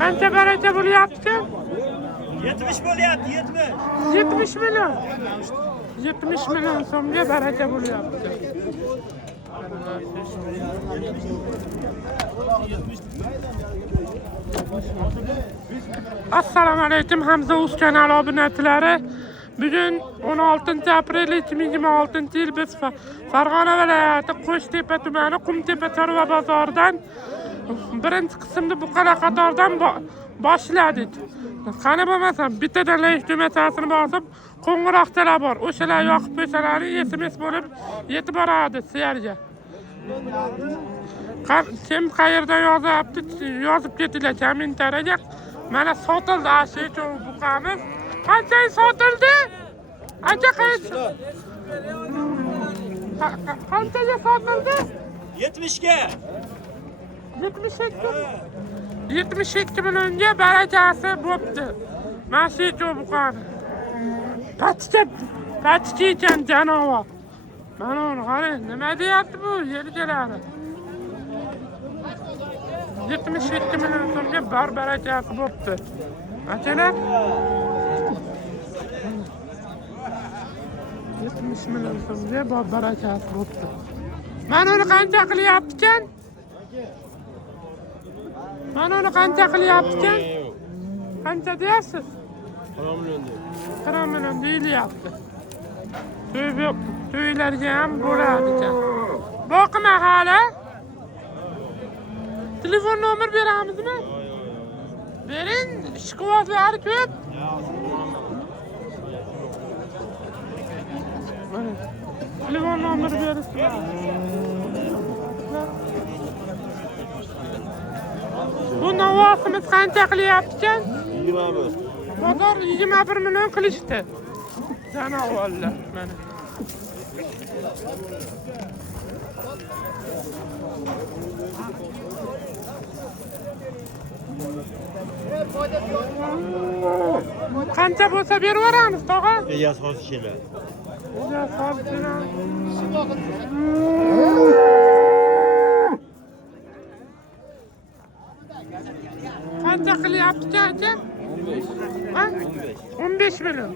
Qancha baraka bo'lyapti? 70 bo'lyapti, 70. 70 million. 70 million so'mga baraka bo'lyapti. Assalomu alaykum Hamza Uz kanali obunachilari. Bugun 16 aprel 2026-yil biz Farg'ona viloyati Qo'shtepa tumani Qumtepa chorva bozoridan birinchi qismni buqala qatordan boshladik. Qani bo'lmasam bittadan layish tugmachasini bosib qo'ng'iroqchalar bor. O'shalar yoqib qo'ysalar SMS bo'lib yetib boradi sizlarga. Kim qayerdan yozyapti, yozib ketinglar kommentariyaga. Mana sotildi ashu buqamiz. Qanchaga sotildi? Aka qanchaga sotildi? 70 ga. 72 millionga barakasi bo'pti. Mana shu buqani. Pachka ekan janovar. Mana uni qarang, nima deyapti bu yelkalari? 72 million so'mga barakasi bo'pti. Akalar 70 million so'mga barakasi bo'pti. Mana uni qancha qilyapti-kan? Mana uni qancha qilyapti-kan? Qancha deyapsiz? 40 million deyilyapti. To'ylarga ham bo'ladi ekan. Boqma hali. Telefon nomer beramizmi? Bering, shikoyatlari ko'p. Telefon nomeri berishlar. Bu novosimiz qancha qilyapti-kan? 21. Bozor 21 million qilishdi. Janovorlar mana. Qancha bo'lsa berib yuboramiz, tog'a? Egasi hozir keladi. Qancha qilyapti aka? 15 million.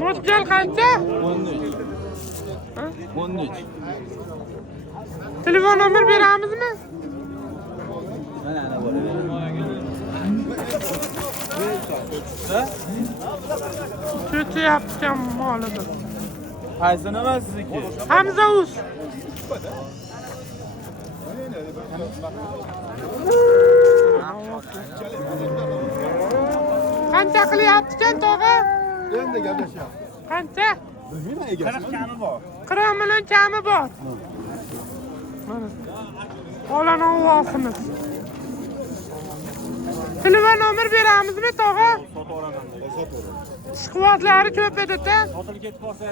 Model qancha? 13. Telefon nomer beramizmi? Kötüyaptım malını. Qaysi nima sizniki? Hamza Uz. Qancha qilyapti-kan tog'a? Endi gaplashyapti. Qancha? Bilmayman egasi. 40 kami bor. 40 million kami bor. Mana. Olan ovosimiz. Telefon nomer beramizmi tog'a? Sotaveramanda. Shikoyatlari ko'p edi-da. Sotilib ketib qolsa,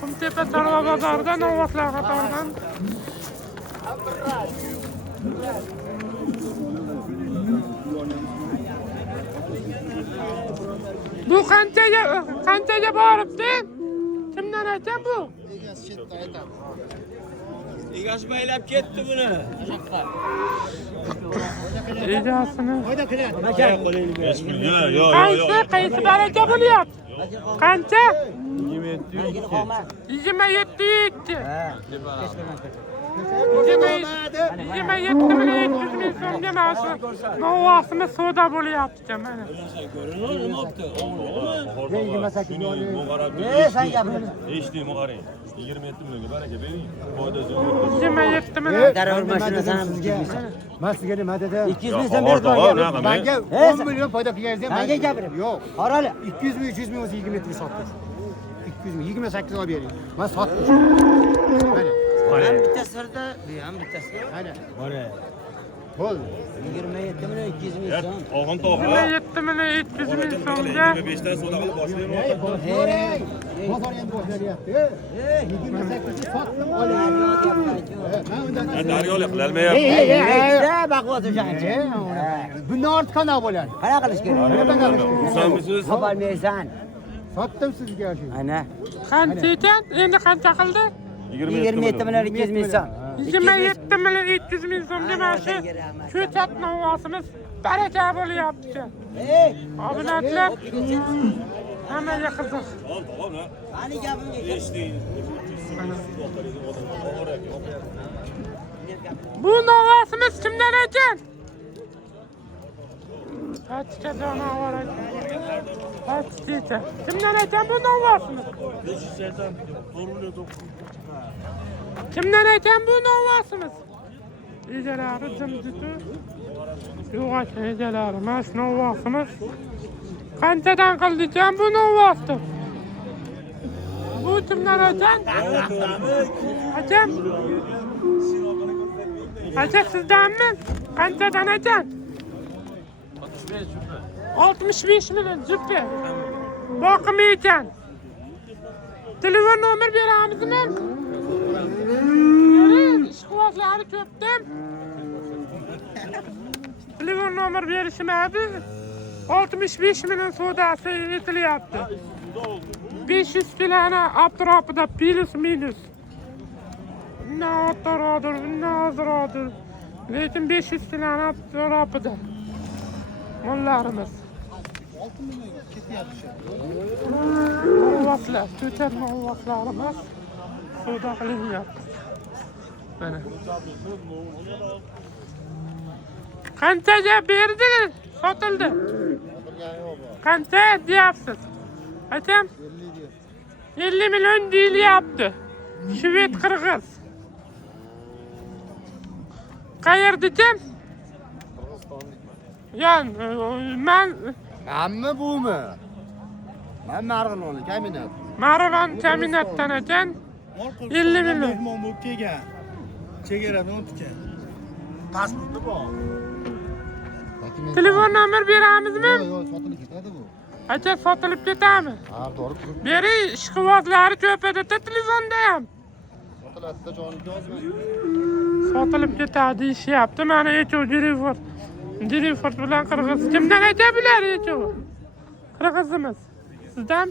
Qumtepa chorva bozoridan ovoslar qatoridan. Bu qanchaga boribdi? Kimdan aytgan bu? Egasi chetda aytadi. egasi baylab ketdi buni. Egasini. Qo'yda qilyapti. Aka qo'laylik. Qaysi baraka bo'lyapti? Qancha? 27. 27. 27 million 200 ming so'mga mana shu novosimiz savdo bo'lyapti mana. Eshitding, qarang. 27 millionga baraka bering. Foyda zo'r. 27 million. Darovar mashinasini bizga. Men sizga nima dedim? 200 ming so'm berib qo'ygan. Menga 10 million foyda qilganingiz ham Menga gapiring. Yo'q. Qarali. 200 ming 300 ming o'zi 20 metr sotdim. 200 ming 28 olib bering. Men sotdim. Mana. Ham bitta sirda, bu ham bittasi. Mana. Mana. Qo'l. 27 milyon 200 ming Ya, so'm. olg'in to'g'ri. 27 million 200 ming so'mga 25 dan so'da qilib boshlayman. Bozor endi boshlayapti. 28 sotdim oling. Daryolik qilolmayapti. Baquvvat o'shancha. Bundan ortiq qanday bo'ladi? Qanaqa qilish kerak? Xursandmisiz? Topolmaysan. Sotdim sizga shu. Ana. qancha ekan? Endi qancha qildi? 27 milyon 200 ming so'm. 27 million 200 ming so'mga mana shu ko'chat novvosimiz baraka bo'lyapti. Obunachilar hammaga qiziq. Mani gapimga Bu novvosimiz kimdan ekan? Qachqa jonavor ekan. Qachqa. Kimdan ekan bu novvosimiz? Kimdan ekan bu novvosimiz? Egalari jimjitu. Yo'q ekan egalari. Mana shu novvosimiz. Qanchadan qildi ekan bu novvosni? Bu kimdan ekan? Akam? Aka sizdanmi? Qanchadan ekan? 65 million jupi. Boqimi ekan. Telefon nomer beramizmi? İşkuvazları köptüm. Telefon nomer berishmadi. 65 million sodasi etilyapti. 500 kiloni atrofida plus minus. Ne ortaroqdir, ne ozroqdir. Lekin 500 kiloni atrofida. Mollarimiz. 6 million ketyapti. Mollar, ko'chat mollarimiz savdo qilinyapti. Mana. Qanchaga berdingiz? Sotildi. Qancha deyapsiz? Akam? 50 million deyilyapti. Shved qirg'iz. Qayerdakan? Yan, men Hamma bumi? Men Marg'ilon kaminat. Marg'ilon kaminatdan ekan 50 million. Mehmon bo'lib kelgan. Chegaradan o'tgan. Pasporti bor. Telefon nomer beramizmi? Yo'q, sotilib ketadi bu. Acha sotilib ketami? Ha, to'g'ri turib. Beri ishqibozlari ko'p edi telefonda ham. Sotiladida joningiz yozmang. Sotilib ketadi deyishyapti. Mana echo Dirifort. Dirifort bilan qirg'iz. Kimdan aka bular echo? Qirg'izimiz. Sizdan?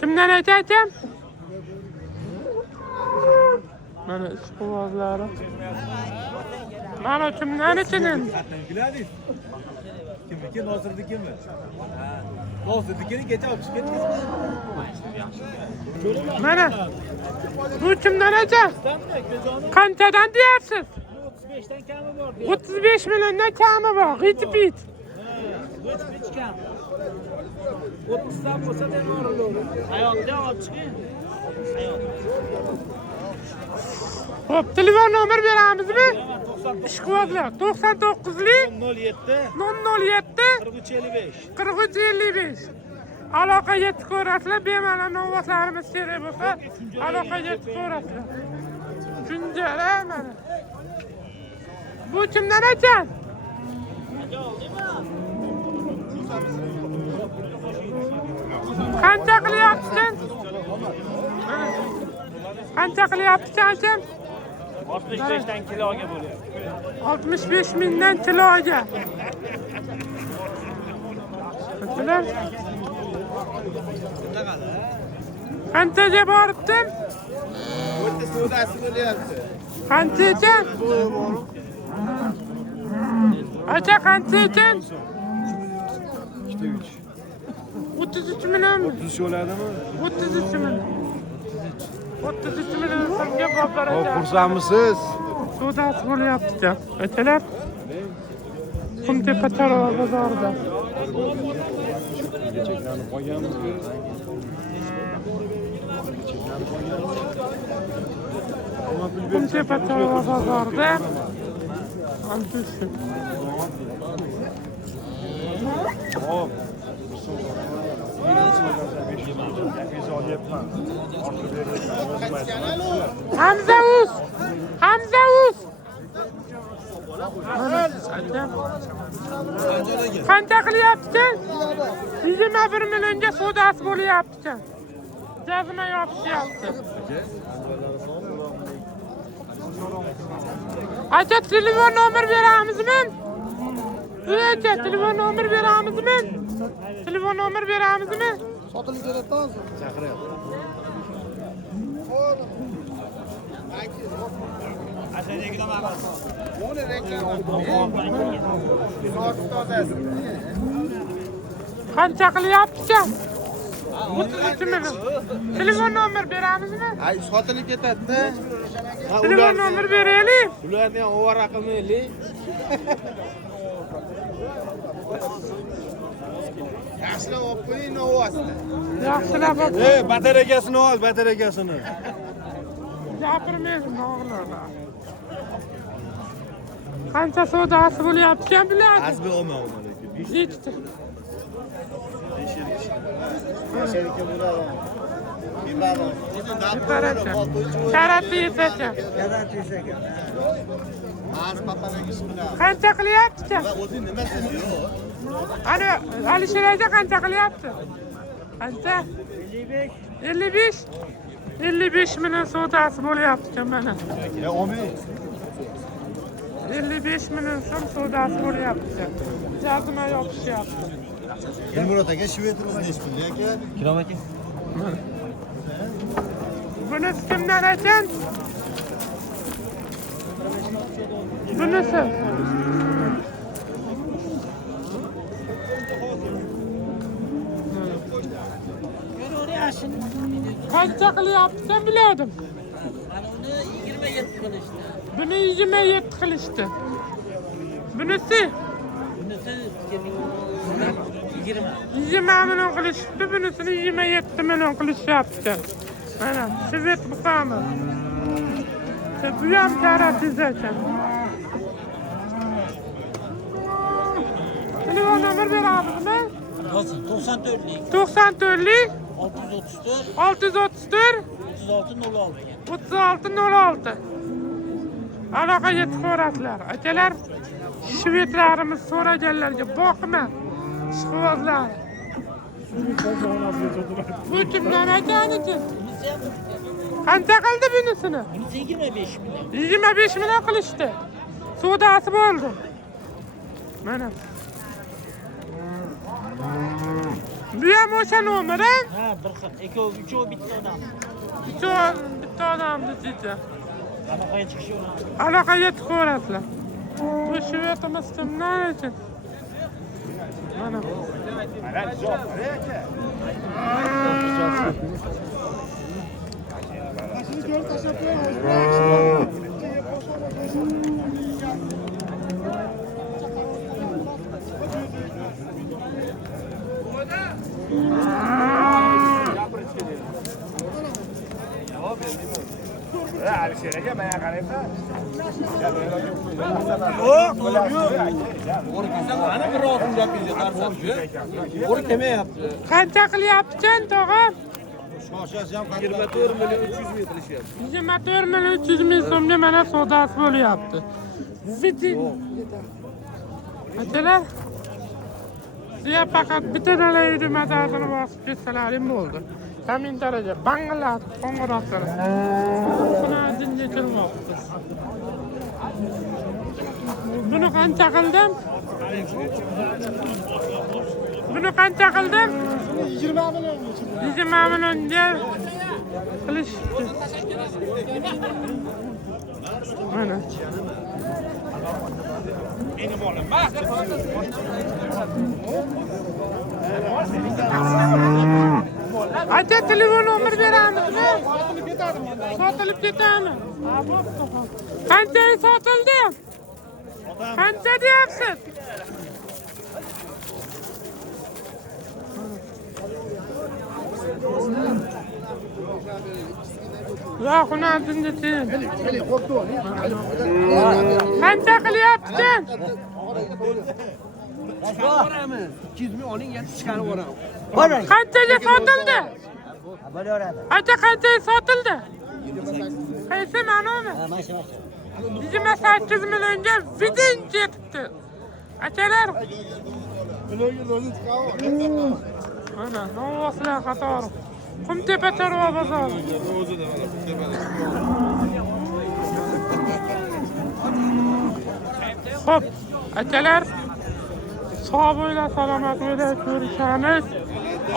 Kimdan aka akam? Mana ishqibozlari. Mana kimdan ekan? Biladingiz? Kimniki? Nosirnikimi? Nosirnikini kecha olib chiqib ketdingiz. Mana. Bu kimdan aka? Qanchadan deyapsiz? 35 dan kami bor. 35 milliondan kami bor. G'itipit. 30 dan bo'lsa da yo'riladi. Hayotda olib chiqing. Xo'p, telefon nomer beramizmi? Ishqibozlar 99lik 007 4355. Aloqaga yetib ko'rasizlar, bemalol novvoslarimiz kerak bo'lsa, aloqaga yetib ko'rasizlar. Shunday mana. Bu kimdan ekan? Qancha qilyapsiz? Qancha qilyapsiz akam? 65 dan kiloga bo'lyapti. 65 mingdan kiloga. Sizlar qanchaga boribdim? O'rta savdosi bo'lyapti. Qancha ekan? Acha qancha ekan? 33 million. 30 bo'ladimi? 33 million. 33 million so'mga qoplar ekan. Xursandmisiz? Savdosi bo'lyapti. Akalar Qumtepa Tarova bozorida. Qumtepa Tarova bozorida. Antushi. Hamza Uz. yaptıcan? 21 milyonga sodası bo'lyapti. Jazma yopishyapti. Aka telefon nomer beramizmi? Aka telefon nomer beramizmi? Telefon nomer beramizmi? Sotilib kelayapti hozir. Chaqiryapti. Qancha qilyapti? 32 million. Telefon nomer beramizmi? Ay, sotilib ketadi. Telefon nomer beraylik. Ularni ham ovora qilmaylik. Yaxshilab olib qo'ying, ovosini. Yaxshilab ol. Batareykasini ol, batareykasini. Gapirmaysiz, o'g'illar. Qancha sodasi bo'lyapti biladi? Azbi olma. Nechi? Karatli yesacha. Qancha qilyapti? O'zing nima deysiz? Ana Alisher aka qancha qilyapti? Qancha? 55. 55 million sodasi bo'lyapti mana. Ya olmay. 55 million so'm sodasi bo'lyapti. Jazma yopishyapti. Elmurod aka, shvetroz nechi pul aka? Kirom aka. Bunisi kimdan ekan? Bunisi. Qancha qilyapti bilmadim. Buni 27 qilishdi. Bunisi 20 million qilishdi, bunisini 27 million qilishyapti. Mana, svet buqami. Bu ham tarafsiz ekan. Telefon nomer beramizmi? 94'lik. 94'lik 634 634 36 06. 3606. Aloqaga chiqarasizlar. Akalar, shvedlarimiz so'raganlarga boqma. Ishqibozlar. Bu kimdan ekaniki? Qancha qildi bunisini? 25 million. 25 million qilishdi. Sodasi bo'ldi. Mana. Bu ham o'sha nomer, Ha, bir xil. Ikkovi, uchovi bitta odam. bitta odamni deydi. Aloqaga chiqishi o'rnida. Aloqaga chiqarasizlar. Bu shvetimiz kimdan ekan? Mana. Qancha qilyapti tog'am? 24 million 300 ming qilishyapti. 24 million 300 ming so'mga mana sodasi bo'lyapti. Zitin. Akalar, sizga faqat bitta uyni matadini bosib ketsalaring bo'ldi. Kommentariyaga banglar, qo'ng'iroqlar. Buni dinga kelmoqda. Buni qancha qildim? Buni qancha qildim? 20 million. 20 millionga qilishdi. Mana. Aka telefon nomer beramizmi? Sotilib ketadi. Qancha sotildi? Qancha deyapsiz? Ya xunadinga tel. Qancha qilyapti? Chiqaraveramiz. 200 ming oling, yana chiqarib yuboramiz. Qanchaga sotildi? Bo'laveradi. Aka qanchaga sotildi? Qaysi manimi? Ha, mana shu. 28 millionga vidin ketdi. Akalar, Ana, novoslar qatori. Qumtepa chorva bozori. Xo'p, akalar, sog' bo'linglar, salomat bo'linglar, ko'rishamiz.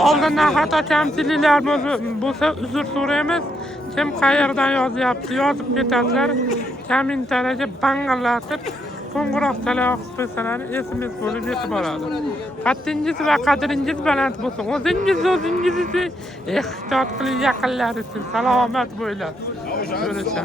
Oldindan xato kamchiliklar bo'lsa uzr so'raymiz. Kim qayerdan yozyapti, yozib ketasizlar. Kommentariyaga bang'illatib, qo'ng'iroq qilib qo'ysalar, SMS bo'lib yetib boradi. Qattingiz va qadringiz baland bo'lsin. O'zingizni ehtiyot qiling, yaqinlar uchun salomat bo'linglar. Ko'rishamiz.